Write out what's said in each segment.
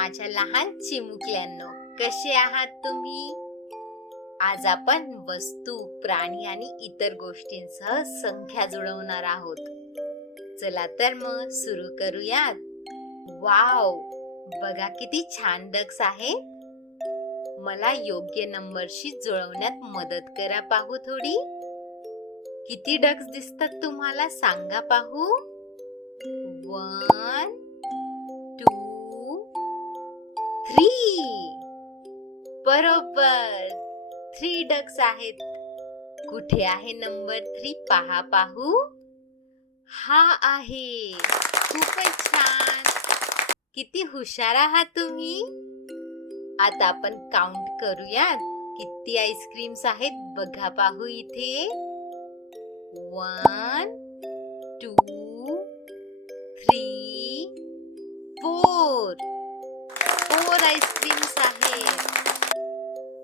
माझ्या लहान चिमुकल्यांनो, कसे आहात तुम्ही? आज आपण वस्तू, प्राणी आणि इतर गोष्टींसह संख्या जुळवणार आहोत. चला तर मग सुरू करूयात. वाव, बघा किती छान डक्स आहे. मला योग्य नंबरशी जुळवण्यात मदत करा पाहू थोडी. किती डक्स दिसतात तुम्हाला सांगा पाहू. 1 2 3. बरोबर, 3 डक्स आहेत. कुठे आहे नंबर 3 पहा पाहू. हा आहे. खूपच छान. किती हुशार आहात तुम्ही. आता आपण काउंट करूयात. किती आईस्क्रीम्स आहेत बघा पाहू इथे. 1 2 3 4. 4 आईस्क्रीम्स आहेत.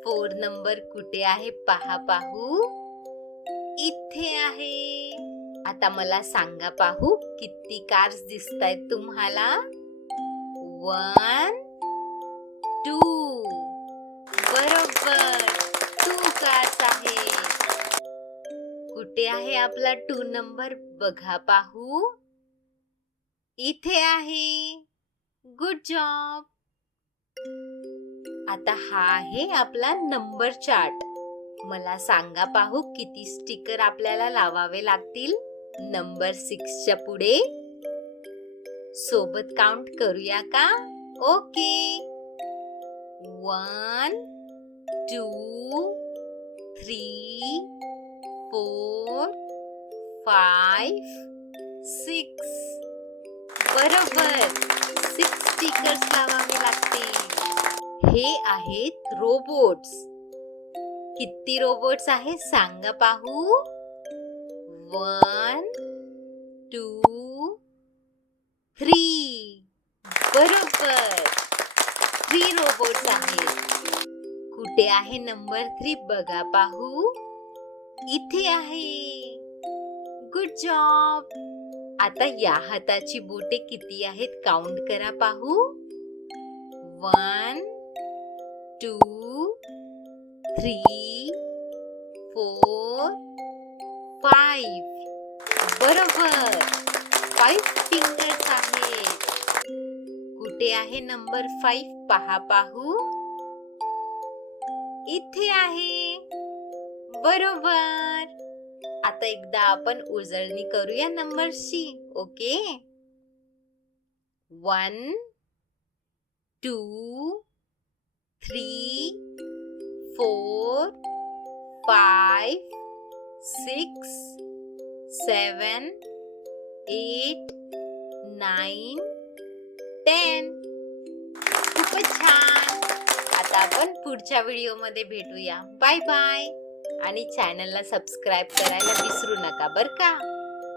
4 नंबर कुठे आहे पहा पाहू. इथे आहे. आता मला सांगा पाहू किती कार्स दिसतायत तुम्हाला. 1 2. बरोबर, 2 कार्स आहेत. कुठे आहे आपला 2 नंबर बघा पाहू. इथे आहे. Good job. आता हा आहे आपला नंबर चार्ट. मला सांगा पाहू किती स्टिकर आपल्याला लावावे लागतील नंबर 6च्या पुढे. सोबत काउंट करूया का? ओके. 1 2 3 4 5 6. बरोबर, 6 स्टिकर्स लावावे लागतील. हे आहेत रोबोट्स. किती रोबोट्स आहेत सांगा पाहू. 1 2 3. बरोबर, 3 रोबोट्स आहेत. कुठे आहे नंबर 3 बघा पाहू. इथे आहे. Good job. आता या हाताची बोटे किती आहेत काउंट करा पाहू. 1 2 3 4 5. बरोबर, 5 फिंगर्स आहेत. कुठे आहे नंबर 5 पहा पाहू. इथे आहे. बरोबर. आता एकदा आपण उजळणी करूया नंबरची. ओके. 1 2 3 4 5 6 7 8 9 10. खूपच छान. आता आपण पुढच्या व्हिडिओमध्ये भेटूया. Bye bye. आणि चॅनलला सबस्क्राईब करायला विसरू नका बरं का.